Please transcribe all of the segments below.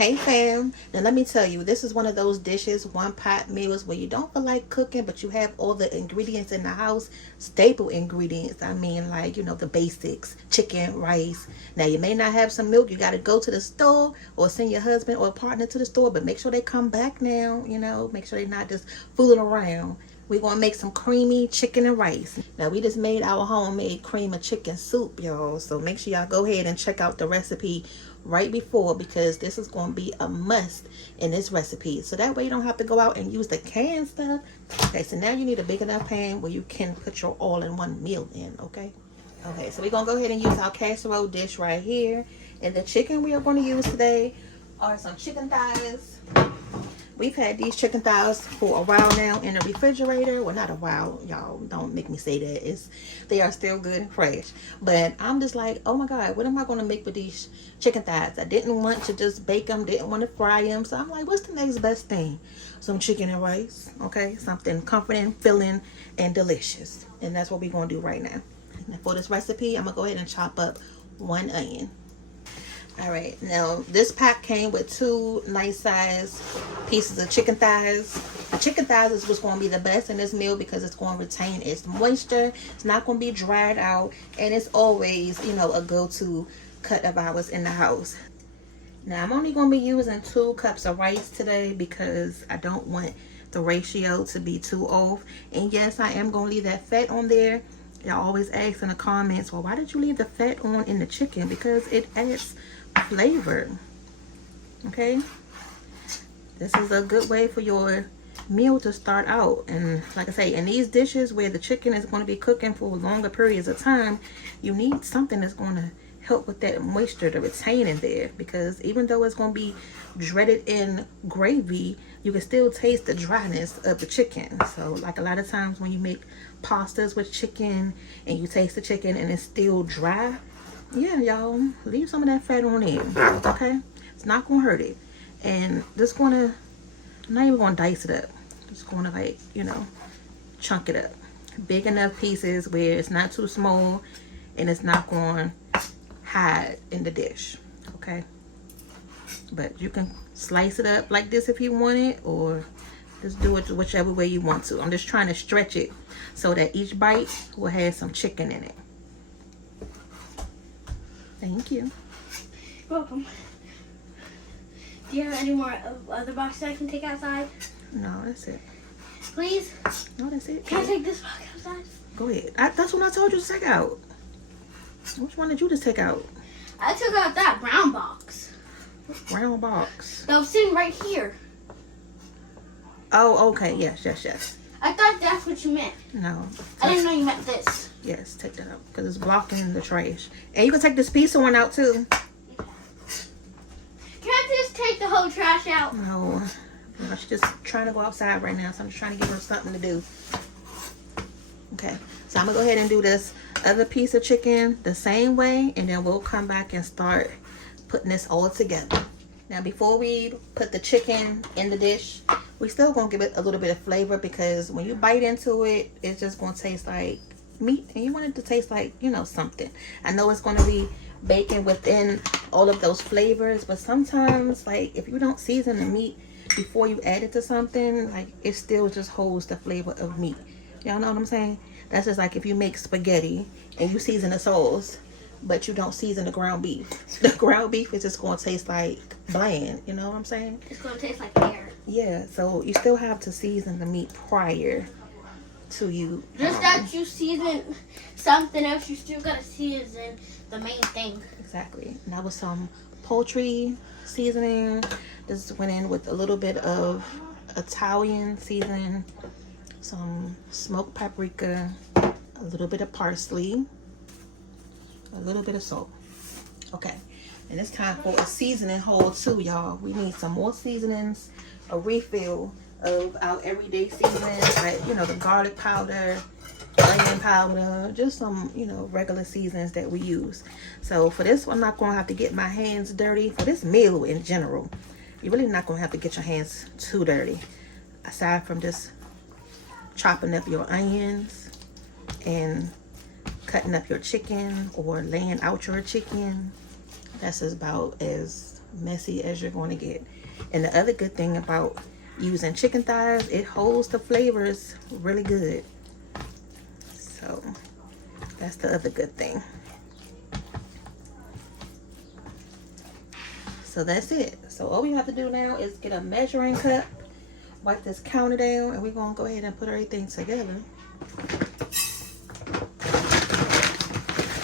Hey fam, now let me tell you, this is one of those dishes, one pot meals where you don't feel like cooking, but you have all the ingredients in the house, staple ingredients. I mean, like, you know, the basics, chicken, rice. Now you may not have some milk, you got to go to the store or send your husband or partner to the store, but make sure they come back now, you know, make sure they're not just fooling around. We're going to make some creamy chicken and rice. Now, we just made our homemade cream of chicken soup, y'all. So make sure y'all go ahead and check out the recipe right before, because this is going to be a must in this recipe. So that way you don't have to go out and use the canned stuff. Okay, so now you need a big enough pan where you can put your all-in-one meal in, okay? Okay, so we're going to go ahead and use our casserole dish right here. And the chicken we are going to use today are some chicken thighs. We've had these chicken thighs for a while now in the refrigerator. Well, not a while, y'all. Don't make me say that. They are still good and fresh. But I'm just like, oh my God, what am I going to make with these chicken thighs? I didn't want to just bake them, didn't want to fry them. So I'm like, what's the next best thing? Some chicken and rice, okay? Something comforting, filling, and delicious. And that's what we're going to do right now. And for this recipe, I'm going to go ahead and chop up 1 onion. All right, now this pack came with 2 nice size pieces of chicken thighs. The chicken thighs is what's going to be the best in this meal because it's going to retain its moisture. It's not going to be dried out, and it's always, you know, a go-to cut of ours in the house. Now I'm only going to be using 2 cups of rice today because I don't want the ratio to be too off. And yes, I am going to leave that fat on there. Y'all always ask in the comments, well, why did you leave the fat on in the chicken? Because it adds flavor. Okay, this is a good way for your meal to start out. And like I say, in these dishes where the chicken is going to be cooking for longer periods of time, you need something that's going to help with that moisture to retain in there, because even though it's going to be dreaded in gravy, you can still taste the dryness of the chicken. So like a lot of times when you make pastas with chicken and you taste the chicken and it's still dry, yeah, y'all, leave some of that fat on there, okay? It's not gonna hurt it. And just gonna, I'm not even gonna dice it up. Just gonna, like, you know, chunk it up. Big enough pieces where it's not too small and it's not going to hide in the dish, okay? But you can slice it up like this if you want it, or just do it whichever way you want to. I'm just trying to stretch it so that each bite will have some chicken in it. Thank you. You're welcome. Do you have any more other boxes I can take outside? No, that's it. Please? No, that's it. Can I take this box outside? Go ahead. That's what I told you to take out. Which one did you just take out? I took out that brown box. Brown box. That was sitting right here. Oh, okay. Yes. I thought that's what you meant. No. I didn't know you meant this. Yes, take that out because it's blocking the trash. And you can take this piece of one out too. Can I just take the whole trash out? No. She's just trying to go outside right now, so I'm just trying to give her something to do. Okay. So I'm going to go ahead and do this other piece of chicken the same way, and then we'll come back and start putting this all together. Now, before we put the chicken in the dish, we still going to give it a little bit of flavor, because when you bite into it, it's just going to taste like meat, and you want it to taste like, you know, something. I know it's going to be bacon within all of those flavors, but sometimes, like, if you don't season the meat before you add it to something, like, it still just holds the flavor of meat. Y'all know what I'm saying? That's just like if you make spaghetti and you season the sauce, but you don't season the ground beef. The ground beef is just going to taste like bland. You know what I'm saying? It's going to taste like air. Yeah, so you still have to season the meat prior to you. Just that you season something else, you still got to season the main thing. Exactly. And that was some poultry seasoning. This went in with a little bit of Italian seasoning, some smoked paprika, a little bit of parsley, a little bit of salt. Okay, and it's time for a seasoning hole too, y'all. We need some more seasonings, a refill of our everyday seasonings, like, you know, the garlic powder, onion powder, just some, you know, regular seasonings that we use. So for this one, I'm not going to have to get my hands dirty. For this meal in general, you're really not going to have to get your hands too dirty, aside from just chopping up your onions and cutting up your chicken or laying out your chicken. That's about as messy as you're going to get. And the other good thing about using chicken thighs, it holds the flavors really good. So that's the other good thing. So that's it. So all we have to do now is get a measuring cup, wipe this counter down, and we're gonna go ahead and put everything together.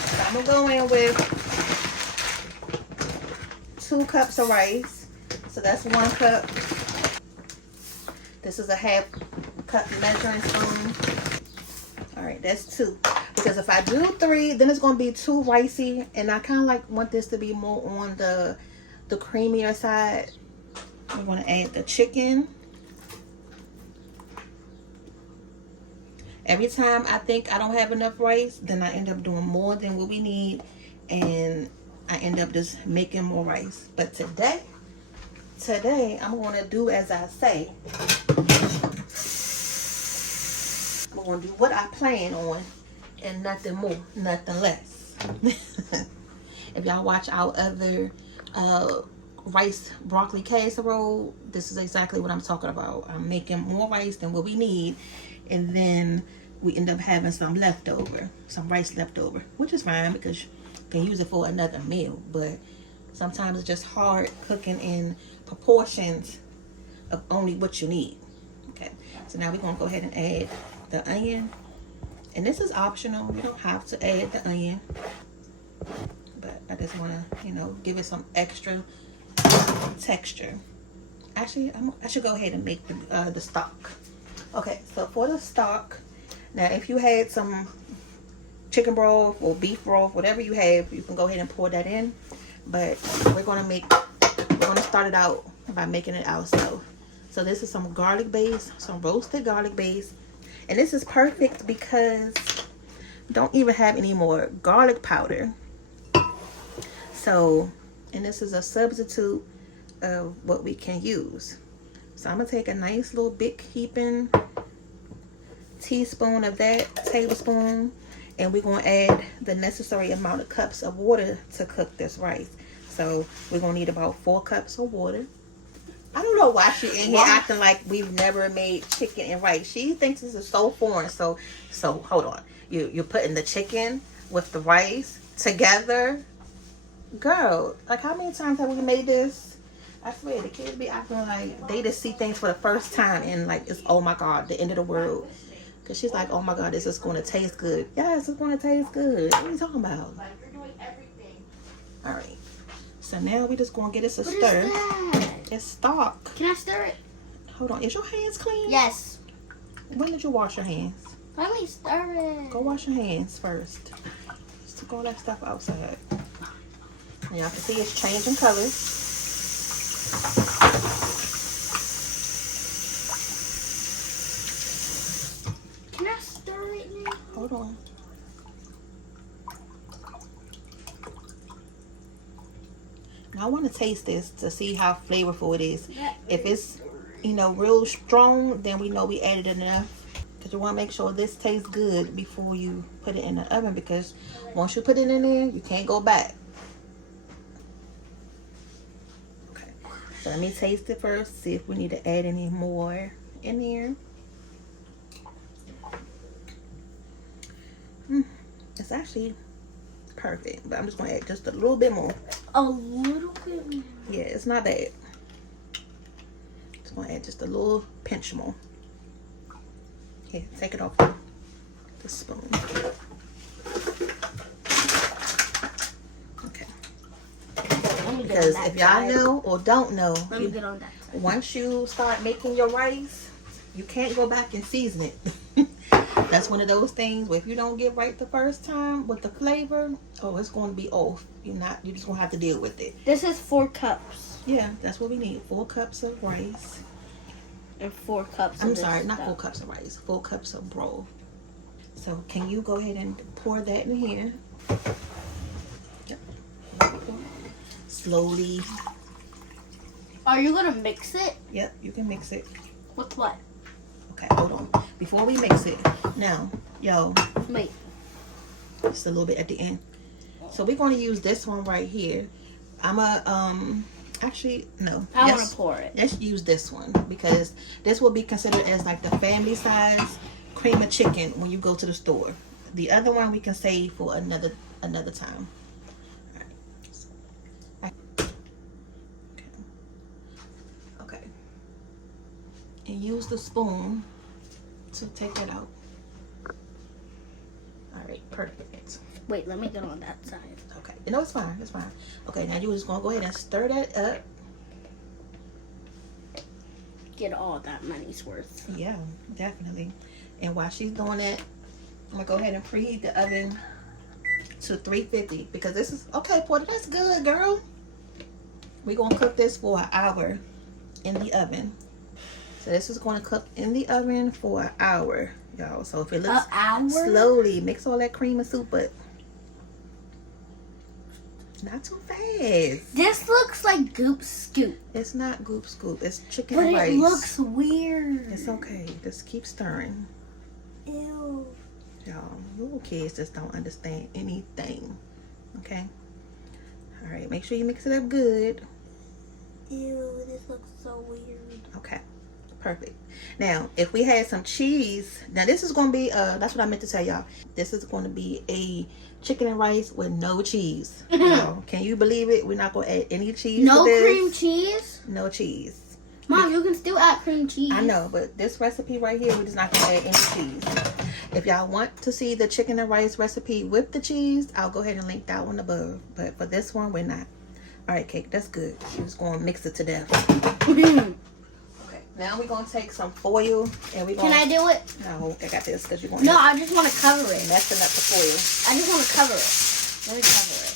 So I'm gonna go in with 2 cups of rice. So that's 1 cup. This is a 1/2 cup measuring spoon. All right, that's 2. Because if I do 3, then it's gonna be too ricey, and I kind of like want this to be more on the creamier side. We're going to add the chicken. Every time I think I don't have enough rice, then I end up doing more than what we need, and I end up just making more rice. But today I'm going to do as I say. I'm going to do what I plan on and nothing more, nothing less. If y'all watch our other rice broccoli casserole, this is exactly what I'm talking about. I'm making more rice than what we need, and then we end up having some leftover, some rice leftover, which is fine because you can use it for another meal. But sometimes it's just hard cooking in proportions of only what you need. Okay, so now we're gonna go ahead and add the onion, and this is optional. You don't have to add the onion, but I just want to, you know, give it some extra texture. Actually, I should go ahead and make the stock. Okay, so for the stock, now if you had some chicken broth or beef broth, whatever you have, you can go ahead and pour that in. But we're gonna start it out by making it ourselves. So this is some garlic base, some roasted garlic base, and this is perfect because we don't even have any more garlic powder. So, and this is a substitute of what we can use. So I'm gonna take a nice little big heaping teaspoon of that, tablespoon, and we're gonna add the necessary amount of cups of water to cook this rice. So we're gonna need about 4 cups of water. I don't know why she in here acting like we've never made chicken and rice. She thinks this is so foreign. So hold on. You're putting the chicken with the rice together. Girl, like how many times have we made this? I swear the kids be acting like they just see things for the first time and like it's, oh my God, the end of the world. Cause she's like, oh my God, this is going to taste good. Yes, it's going to taste good. What are you talking about? All right. So now we just going to get us a stir. It's stock. Can I stir it? Hold on. Is your hands clean? Yes. When did you wash your hands? Let me stir it. Go wash your hands first. Just took all that stuff outside. And y'all can see it's changing colors. Can I stir it now? Hold on. Now I want to taste this to see how flavorful it is. If it's, you know, real strong, then we know we added enough. Because you want to make sure this tastes good before you put it in the oven. Because once you put it in there, you can't go back. Okay. So let me taste it first. See if we need to add any more in there. It's actually perfect, but I'm just going to add just a little bit more. A little bit more? Yeah, it's not bad. Just going to add just a little pinch more. Here, take it off the spoon. Okay. Because if y'all know or don't know, once you start making your rice, you can't go back and season it. That's one of those things where if you don't get right the first time with the flavor, oh, it's going to be off. You're just going to have to deal with it. This is 4 cups. Yeah, that's what we need. 4 cups of rice. And 4 cups I'm sorry, not 4 cups of rice. 4 cups of broth. So can you go ahead and pour that in here? Yep. Slowly. Are you going to mix it? Yep, you can mix it. With what? Okay, hold on. Before we mix it, now, yo. Wait. Just a little bit at the end. So we're going to use this one right here. I'm going to Actually, no. I want to pour it. Let's use this one because this will be considered as like the family size cream of chicken when you go to the store. The other one we can save for another time. All right. Okay. And use the spoon to take it out. All right, perfect. Wait, let me get on that side. Okay. No, it's fine. It's fine. Okay, now you're just gonna go ahead and stir that up. Get all that money's worth. Yeah, definitely. And while she's doing that, I'm gonna go ahead and preheat the oven to 350 because this is okay, Porter. That's good, girl. We're gonna cook this for an hour in the oven. So this is gonna cook in the oven for an hour, y'all. So if it looks slowly, mix all that cream and soup, but not too fast. This looks like Goop Scoop. It's not Goop Scoop. It's chicken but rice. It looks weird. It's okay. Just keep stirring. Ew. Y'all, little kids just don't understand anything. Okay? All right. Make sure you mix it up good. Ew, this looks so weird. Okay. Perfect. Now, if we had some cheese, now this is going to be, that's what I meant to tell y'all. This is going to be a chicken and rice with no cheese. Y'all, can you believe it? We're not going to add any cheese to this. No cream cheese? No cheese. Mom, you can still add cream cheese. I know, but this recipe right here, we're just not going to add any cheese. If y'all want to see the chicken and rice recipe with the cheese, I'll go ahead and link that one above. But for this one, we're not. All right, Cake, that's good. We're just going to mix it to death. Okay, now we're going to take some foil and we're going to... Can I do it? No, I got this because you're going to... No, I just want to cover it. Messing up the foil. I just want to cover it. Let me cover it.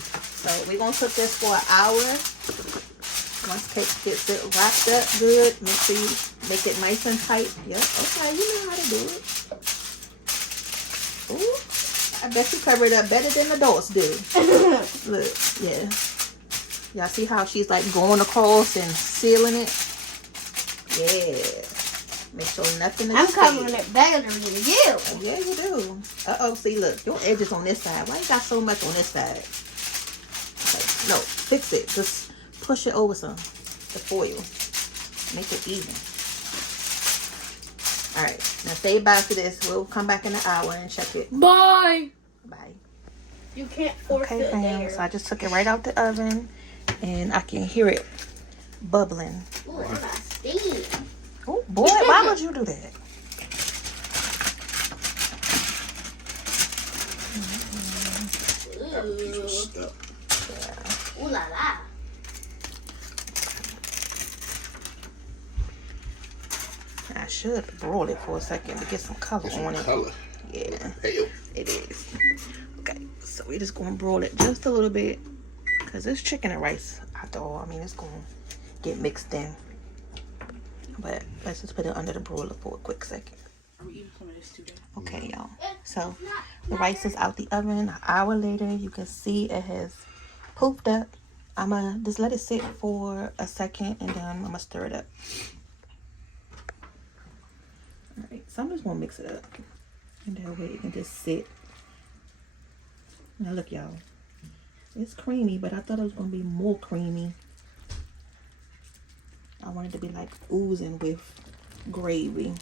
Okay. So we're going to cook this for an hour. Once Cake gets it wrapped up good, make sure you make it nice and tight. Yep, okay, you know how to do it. Ooh, I bet you cover it up better than adults do. Look, yeah. Y'all see how she's like going across and sealing it? Yeah. Make sure nothing is I'm covering it better than you. Yeah, you do. Uh-oh, see, look. Your edge is on this side. Why you got so much on this side? Okay, no, fix it. Just push it over some. The foil. Make it even. All right. Now stay back to this. We'll come back in an hour and check it. Bye. Bye. You can't force Okay, it fam. there. So I just took it right out the oven. And I can hear it bubbling. Ooh, I got steam. Oh, boy. Why would you do that? Ooh la la. I should broil it for a second to get some color on it. Color. Yeah, Pale. it is. Okay, so we're just going to broil it just a little bit because it's chicken and rice after all. I mean, it's going to get mixed in. But let's just put it under the broiler for a quick second. Are we eating some of this today? Okay, y'all. So the rice is out the oven. An hour later, you can see it has poofed up. I'm going to just let it sit for a second and then I'm going to stir it up. Alright, so I'm just going to mix it up. And that way it can just sit. Now look, y'all. It's creamy, but I thought it was going to be more creamy. I wanted it to be like oozing with gravy.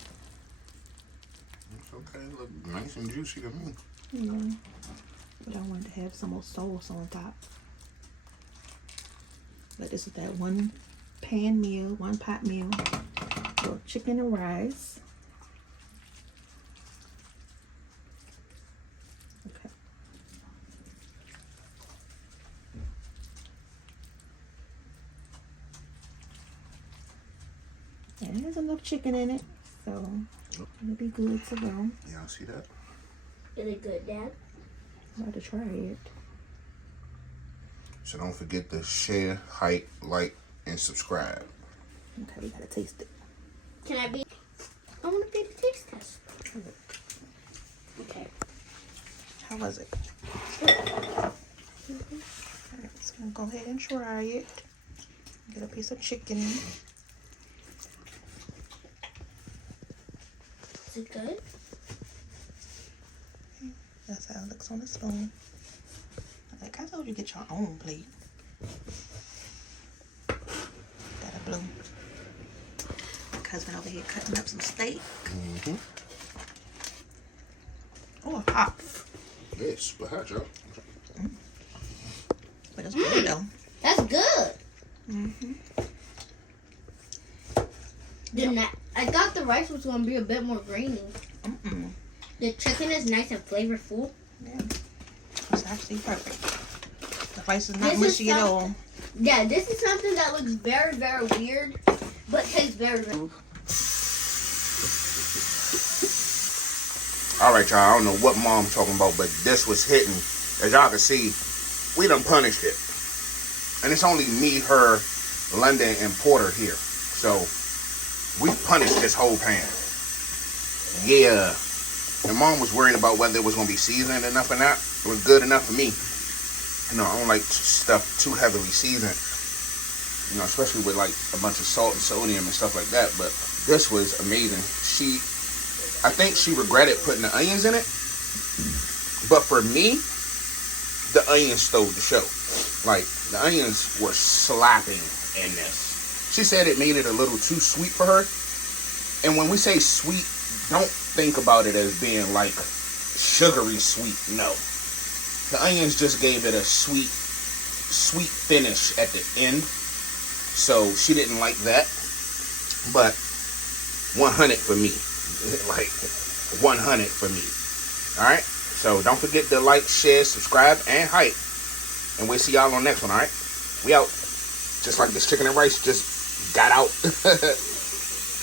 It's okay. Look nice and juicy to me. Yeah. But I wanted to have some more sauce on top. But this is that one pan meal, one pot meal for chicken and rice. Okay. And there's enough chicken in it, so it'll be good to go. Y'all see that? Is it good, Dad? I'm about to try it. So don't forget to share, hype, like, and subscribe. Okay, we gotta taste it. Can I be? I want to be the taste test. Okay. How was it? Alright, so I'm gonna go ahead and try it. Get a piece of chicken. Is it good? That's how it looks on the spoon. Like I told you, get your own plate. glue. My cousin over here cutting up some steak. Mm-hmm. Oh, hot. Yes, but hot, y'all. But it's good though. That's good. Mm-hmm. I thought the rice was going to be a bit more grainy. Mm-mm. The chicken is nice and flavorful. Yeah. It's actually perfect. The rice is not This is mushy at all. Yeah, this is something that looks very, very weird, but tastes very good. All right, y'all. I don't know what mom talking about, but this was hitting. As y'all can see, we done punished it. And it's only me, her, London, and Porter here. So, we punished this whole pan. Yeah. And mom was worried about whether it was going to be seasoned enough or not. It was good enough for me. You know, I don't like stuff too heavily seasoned. You know, especially with like a bunch of salt and sodium and stuff like that. But this was amazing. I think she regretted putting the onions in it. But for me, the onions stole the show. Like, the onions were slapping in this. She said it made it a little too sweet for her. And when we say sweet, don't think about it as being like sugary sweet. No. The onions just gave it a sweet finish at the end. So she didn't like that. But 100 for me. Like 100 for me. Alright? So don't forget to like, share, subscribe, and hype. And we'll see y'all on the next one, alright? We out. Just like this chicken and rice just got out.